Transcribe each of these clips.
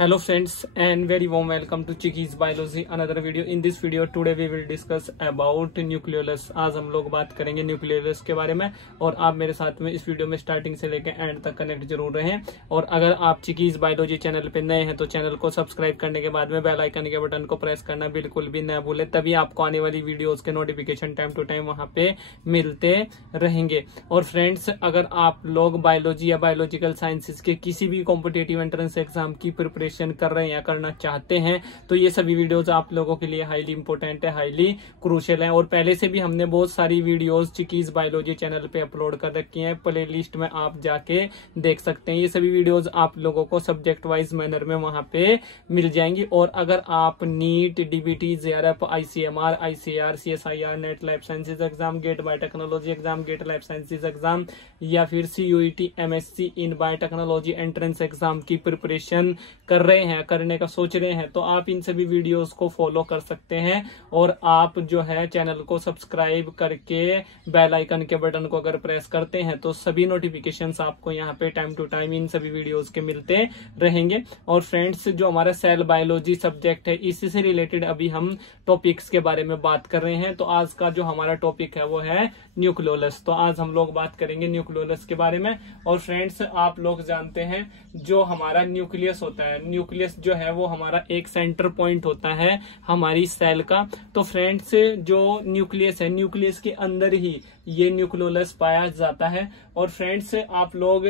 Hello friends and very warm welcome to Chicky's Biology another video. In this video today we will discuss about nucleolus. आज हम लोग बात करेंगे nucleolus के बारे में और आप मेरे साथ में इस वीडियो में स्टार्टिंग से लेकर एंड तक कनेक्ट जरूर रहें। और अगर आप चिकीज बायोलॉजी चैनल पे नए हैं तो चैनल को सब्सक्राइब करने के बाद में बेल आइकन के बटन को प्रेस करना बिल्कुल भी न भूले, तभी आपको आने वाली वीडियोज के नोटिफिकेशन टाइम टू टाइम वहां पे मिलते रहेंगे। और फ्रेंड्स, अगर आप लोग बायोलॉजी या बायोलॉजिकल साइंसेज के किसी भी कॉम्पिटेटिव एंट्रेंस एग्जाम की प्रिपरेशन कर रहे हैं या करना चाहते हैं तो ये सभी वीडियोस आप लोगों के लिए हाईली इंपॉर्टेंट है, हाईली क्रूशियल है। और पहले से भी हमने बहुत सारी वीडियोस चिकीज बायोलॉजी चैनल पे अपलोड कर रखी हैं, प्ले लिस्ट में आप जाके देख सकते हैं। ये सभी वीडियोस आप लोगों को सब्जेक्ट वाइज मैनर में वहां पे मिल जाएंगी। और अगर आप NEET, DBT, JRF, ICMR, ICR, CSIR, NET life sciences exam, GATE biotechnology exam, GATE life sciences exam या फिर CUET, MSc in biotechnology entrance exam की प्रिपरेशन कर रहे हैं, करने का सोच रहे हैं, तो आप इन सभी वीडियोस को फॉलो कर सकते हैं। और आप जो है चैनल को सब्सक्राइब करके बेल आइकन के बटन को अगर प्रेस करते हैं तो सभी नोटिफिकेशंस आपको यहाँ पे टाइम टू टाइम इन सभी वीडियोस के मिलते रहेंगे। और फ्रेंड्स, जो हमारा सेल बायोलॉजी सब्जेक्ट है इसी से रिलेटेड अभी हम टॉपिक्स के बारे में बात कर रहे हैं। तो आज का जो हमारा टॉपिक है वो है न्यूक्लियोलस। तो आज हम लोग बात करेंगे न्यूक्लियोलस के बारे में। और फ्रेंड्स, आप लोग जानते हैं जो हमारा न्यूक्लियस होता है, न्यूक्लियस जो है वो हमारा एक सेंटर पॉइंट होता है हमारी सेल का। तो फ्रेंड्स, जो न्यूक्लियस है, न्यूक्लियस के अंदर ही ये न्यूक्लियोलस पाया जाता है। और फ्रेंड्स, आप लोग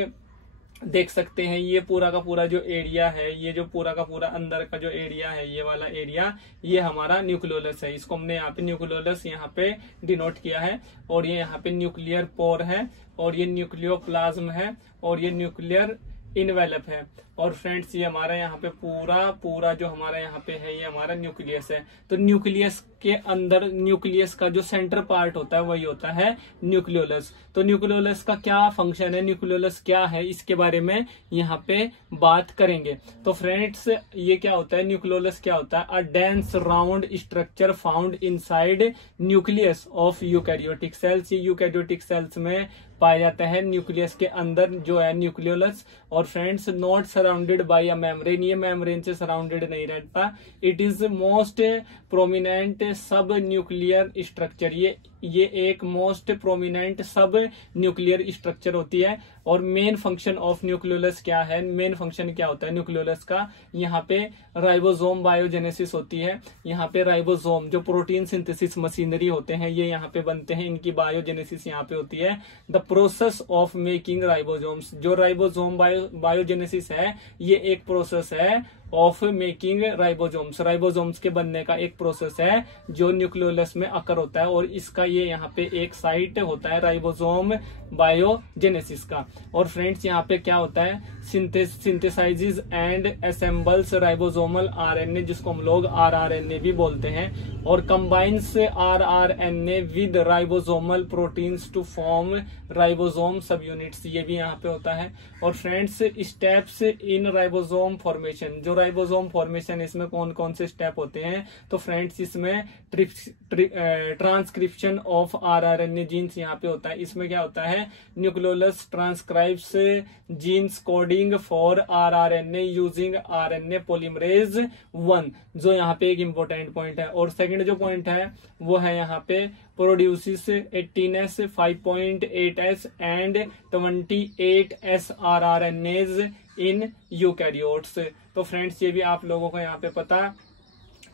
देख सकते हैं ये पूरा का पूरा जो एरिया है, ये जो पूरा का पूरा अंदर का जो एरिया है, ये वाला एरिया, ये हमारा न्यूक्लियोलस है। इसको हमने यहाँ पे न्यूक्लियोलस यहाँ पे डिनोट किया है। और ये यहाँ पे न्यूक्लियर पोर है, और ये न्यूक्लियोप्लाज्म है, और ये न्यूक्लियर इनवेलप है। और फ्रेंड्स, ये हमारा यहाँ पे पूरा जो हमारा यहाँ पे है ये हमारा न्यूक्लियस है। तो न्यूक्लियस के अंदर न्यूक्लियस का जो सेंटर पार्ट होता है वही होता है न्यूक्लियोलस। तो न्यूक्लियोलस का क्या फंक्शन है, न्यूक्लियोलस क्या है, इसके बारे में यहाँ पे बात करेंगे। तो फ्रेंड्स, ये क्या होता है, न्यूक्लियोलस क्या होता है? A dense round structure found inside nucleus of eukaryotic cells. ये यूकैरियोटिक सेल्स में पाया जाता है, न्यूक्लियस के अंदर जो है न्यूक्लियोलस। और friends, not surrounded by a membrane, ये मेम्ब्रेन से सराउंडेड नहीं रहता। इट इज मोस्ट प्रोमिनेंट सब न्यूक्लियर स्ट्रक्चर, ये एक मोस्ट प्रोमिनेंट सब न्यूक्लियर स्ट्रक्चर होती है। और मेन फंक्शन ऑफ न्यूक्लियोलस क्या है, मेन फंक्शन क्या होता है न्यूक्लियोलस का? यहाँ पे राइबोसोम बायोजेनेसिस होती है। यहाँ पे राइबोसोम जो प्रोटीन सिंथेसिस मशीनरी होते हैं ये यहाँ पे बनते हैं, इनकी बायोजेनेसिस यहाँ पे होती है। The process of making ribosomes, जो राइबोसोम बायोजेनेसिस है ये एक प्रोसेस है ऑफ मेकिंग राइबोसोम्स, राइबोसोम्स के बनने का एक प्रोसेस है जो न्यूक्लियोलस में अकर होता है। और इसका ये यहाँ पे एक साइट होता है राइबोसोम बायोजेनेसिस का। और फ्रेंड्स, यहाँ पे क्या होता है, synthesises and assembles ribosomal RNA, जिसको हम लोग आरआरएनए भी बोलते हैं। और combines rRNA with ribosomal proteins to form ribosome subunits, ये भी यहाँ पे होता है। और friends, steps in ribosome formation, जो राइबोसोम फॉर्मेशन इसमें कौन कौन से स्टेप होते हैं? तो फ्रेंड्स, इसमें ट्रांसक्रिप्शन ऑफ आरआरएनए जीन्स यहाँ पे होता है। इसमें क्या होता है, nucleolus transcribes genes coding for rRNA using RNA polymerase 1, जो यहाँ पे एक इंपॉर्टेंट पॉइंट है। और सेकंड जो पॉइंट है वो है यहाँ पे produces 18S, 5.8S and 28S rRNAs in eukaryotes. तो फ्रेंड्स, ये भी आप लोगों को यहाँ पे पता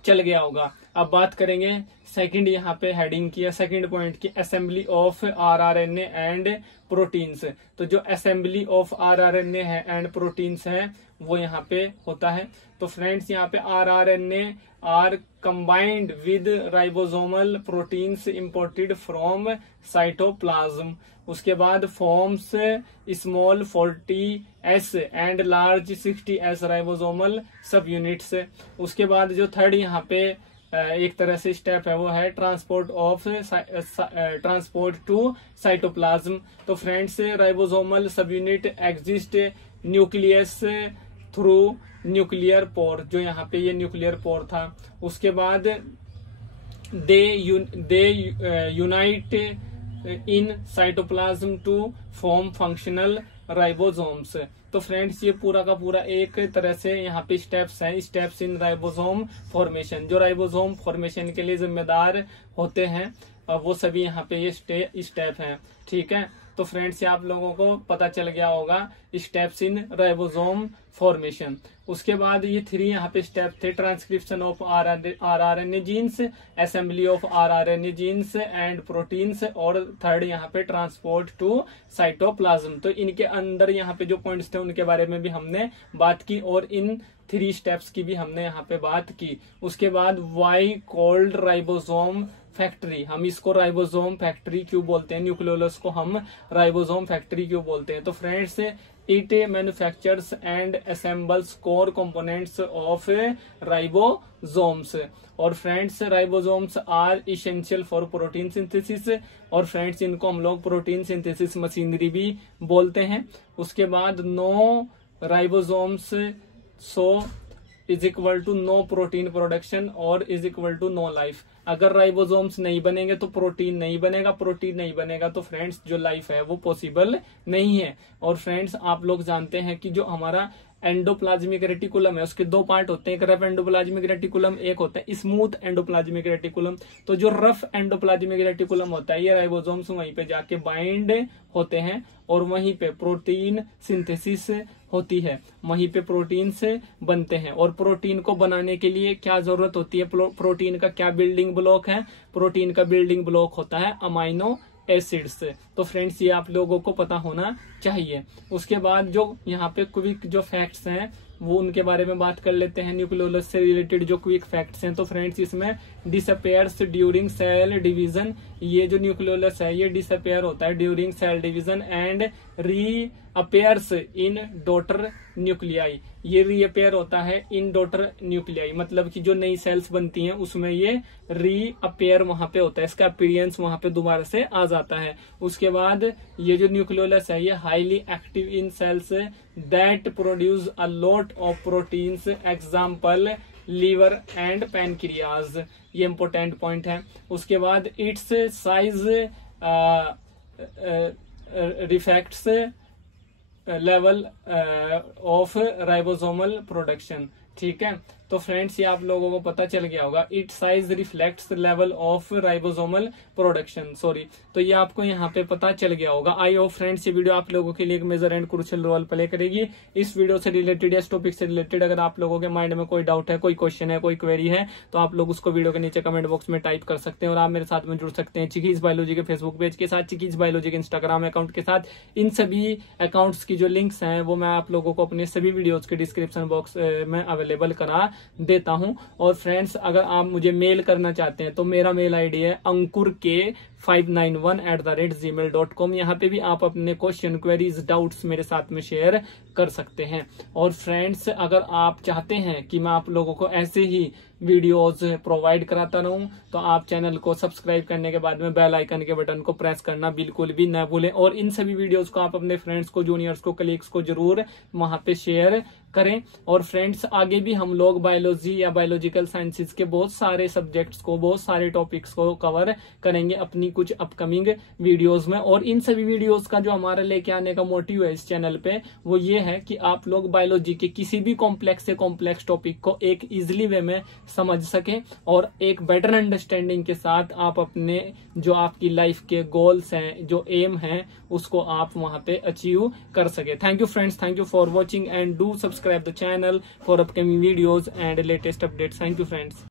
चल गया होगा। अब बात करेंगे सेकंड, यहाँ पे हेडिंग किया सेकंड पॉइंट की, assembly of rRNA and proteins. तो जो असेंबली ऑफ आरआरएनए है एंड प्रोटीन्स है वो यहाँ पे होता है। तो फ्रेंड्स, यहाँ पे rRNA are combined with ribosomal proteins imported from cytoplasm. उसके बाद forms small 40S and large 60S ribosomal subunits. उसके बाद जो थर्ड यहाँ पे एक तरह से स्टेप है वो है ट्रांसपोर्ट टू साइटोप्लाज्म। तो friends, ribosomal subunit exist nucleus through nuclear pore, जो यहाँ पे ये न्यूक्लियर पोर था। उसके बाद they unite in cytoplasm to form functional ribosomes. तो फ्रेंड्स ये पूरा का पूरा एक तरह से यहाँ पे स्टेप्स हैं, स्टेप्स इन राइबोसोम फॉर्मेशन। जो राइबोसोम फॉर्मेशन के लिए जिम्मेदार होते हैं वो सभी यहाँ पे ये स्टेप हैं। ठीक है, तो फ्रेंड्स ये आप लोगों को पता चल गया होगा स्टेप्स इन राइबोसोम फॉर्मेशन। उसके बाद ये 3 यहाँ पे स्टेप थे, transcription of rRNA genes, assembly of rRNA genes and proteins, और 3rd यहाँ पे ट्रांसपोर्ट टू साइटोप्लाज्म। तो इनके अंदर यहाँ पे जो पॉइंट्स थे उनके बारे में भी हमने बात की और इन 3 स्टेप्स की भी हमने यहाँ पे बात की। उसके बाद वाई कोल्ड राइबोसोम फैक्ट्री, हम इसको राइबोसोम फैक्ट्री क्यों बोलते हैं, न्यूक्लियोलस को हम राइबोसोम फैक्ट्री क्यों बोलते हैं। तो friends it manufactures and assembles core components of ribosomes. और friends ribosomes are essential for protein synthesis, और फ्रेंड्स इनको हम लोग प्रोटीन सिंथेसिस मशीनरी भी बोलते हैं। उसके बाद no ribosomes so is equal to no protein production और is equal to no life. अगर राइबोसोम्स नहीं बनेंगे तो प्रोटीन नहीं बनेगा, प्रोटीन नहीं बनेगा तो फ्रेंड्स जो लाइफ है वो पॉसिबल नहीं है। और फ्रेंड्स आप लोग जानते हैं कि जो हमारा एंडोप्लाज्मिक रेटिकुलम है उसके 2 पार्ट होते हैं, एक रफ एंडोप्लाज्मिक रेटिकुलम, एक होता है स्मूथ एंडोप्लाज्मिक रेटिकुलम। तो जो रफ एंडोप्लाज्मिक रेटिकुलम होता है ये राइबोसोम्स वहीं पे जाके बाइंड होते हैं और वहीं पे प्रोटीन सिंथेसिस होती है, वहीं पे प्रोटीन से बनते हैं। और प्रोटीन को बनाने के लिए क्या जरूरत होती है, प्रोटीन का क्या बिल्डिंग ब्लॉक है, प्रोटीन का बिल्डिंग ब्लॉक होता है अमाइनो एसिड्स। तो फ्रेंड्स ये आप लोगों को पता होना चाहिए। उसके बाद जो यहाँ पे क्विक जो फैक्ट्स हैं वो उनके बारे में बात कर लेते हैं। न्यूक्लियोलस से रिलेटेड जो क्विक फैक्ट्स हैं, तो फ्रेंड्स इसमें डिसअपेयर्स ड्यूरिंग सेल डिवीजन, ये जो न्यूक्लियोलस है ये डिसअपेयर होता है during cell division and reappears in daughter nuclei, ये रीअपेयर होता है इन डॉटर न्यूक्लियाई, मतलब कि जो नई सेल्स बनती हैं उसमें ये रीअपेयर वहां पे होता है, इसका अपीयरेंस वहां पे दोबारा से आ जाता है। उसके बाद ये जो न्यूक्लियोलस है ये highly active in cells that produce a lot of proteins, example liver and pancreas, ये इंपोर्टेंट पॉइंट है। उसके बाद its size reflects level of ribosomal production. ठीक है, तो फ्रेंड्स ये आप लोगों को पता चल गया होगा, it size reflects level of ribosomal production, sorry. तो ये आपको यहाँ पे पता चल गया होगा। आई होप फ्रेंड्स ये वीडियो आप लोगों के लिए एक major and crucial role play करेगी। इस वीडियो से रिलेटेड या इस टॉपिक से रिलेटेड अगर आप लोगों के माइंड में कोई डाउट है, कोई क्वेश्चन है, कोई क्वेरी है, तो आप लोग उसको वीडियो के नीचे कमेंट बॉक्स में टाइप कर सकते हैं और आप मेरे साथ में जुड़ सकते हैं चिकीज बायोलॉजी के फेसबुक पेज के साथ, चिकीज बायोलॉजी के इंस्टाग्राम अकाउंट के साथ। इन सभी अकाउंट्स की जो लिंक्स हैं वो मैं आप लोगों को अपने सभी वीडियोज के डिस्क्रिप्शन बॉक्स में अवेलेबल करा देता हूं। और फ्रेंड्स अगर आप मुझे मेल करना चाहते हैं तो मेरा मेल आईडी है ankurk591@gmail.com। यहाँ पे भी आप अपने क्वेश्चन, क्वेरीज, डाउट्स मेरे साथ में शेयर कर सकते हैं। और फ्रेंड्स अगर आप चाहते हैं कि मैं आप लोगों को ऐसे ही वीडियोस प्रोवाइड कराता रहूं तो आप चैनल को सब्सक्राइब करने के बाद में बेल आइकन के बटन को प्रेस करना बिल्कुल भी न भूलें। और इन सभी वीडियोस को आप अपने फ्रेंड्स को, जूनियर्स को, कलीग्स को जरूर वहां पे शेयर करें। और फ्रेंड्स आगे भी हम लोग बायोलॉजी या बायोलॉजिकल साइंसेज के बहुत सारे सब्जेक्ट्स को, बहुत सारे टॉपिक्स को कवर करेंगे अपनी कुछ अपकमिंग वीडियोस में। और इन सभी वीडियोस का जो हमारा लेके आने का मोटिव है इस चैनल पे वो ये है कि आप लोग बायोलॉजी के किसी भी कॉम्प्लेक्स से कॉम्प्लेक्स टॉपिक को एक इजिली वे में समझ सके और एक बेटर अंडरस्टैंडिंग के साथ आप अपने जो आपकी लाइफ के गोल्स हैं, जो एम हैं, उसको आप वहां पे अचीव कर सके। Thank you friends, thank you for watching and do subscribe the channel for upcoming videos and latest updates. Thank you friends.